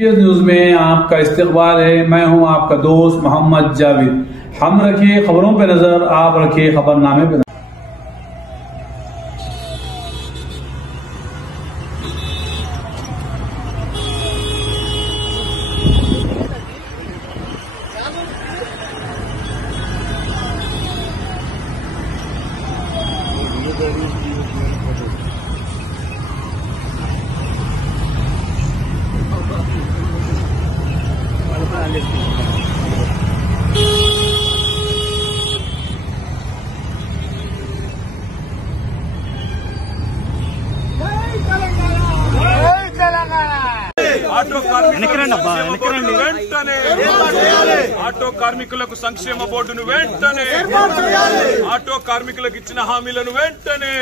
News में आपका इस्तकबाल है। मैं हूं आपका दोस्त मोहम्मद जावेद। हम रखिए खबरों पे नजर, आप रखिए खबरनामे पे नजर। ఆటో కార్మికులకు సంక్షేమ బోర్డును వెంటనే ఆటో కార్మికులకు ఇచ్చిన హామీలను వెంటనే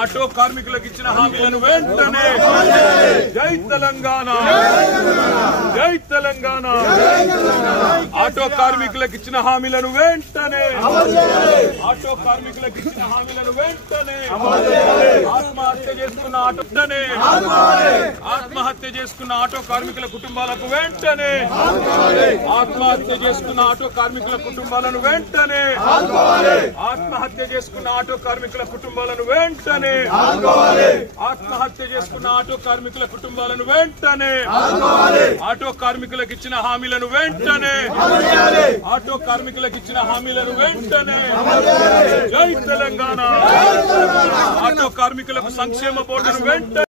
ఆటో కార్మికులకు ఇచ్చిన హామీలను వెంటనే జై తెలంగాణ, జై తెలంగాణ। ఆటో కార్మికులకు ఇచ్చిన హామీలను వెంటనే ఆటో కార్మికులకు ఇచ్చిన హామీలను వెంటనే ఆత్మహత్య చేసుకున్న ఆత్మహత్య చేసుకున్న ఆటో కార్మికుల కుటుంబాలకు వెంటనే ఆత్మహత్య చేసుకున్న ఆటో కార్మికుల కుటుంబాలను వెంటనే ఆత్మహత్య చేసుకున్న ఆటో కార్మికుల కుటుంబాలను వెంటనే ఆత్మహత్య చేసుకున్న ఆటో కార్మికుల కుటుంబాలను వెంటనే ఆటో కార్మికులకు ఇచ్చిన హామీలను వెంటనే ఆటో కార్మికులకు ఇచ్చిన హామీలను వెంటనే జై తెలంగాణ। ఆటో కార్మికులకు సంక్షేమ బోర్డును వెంటనే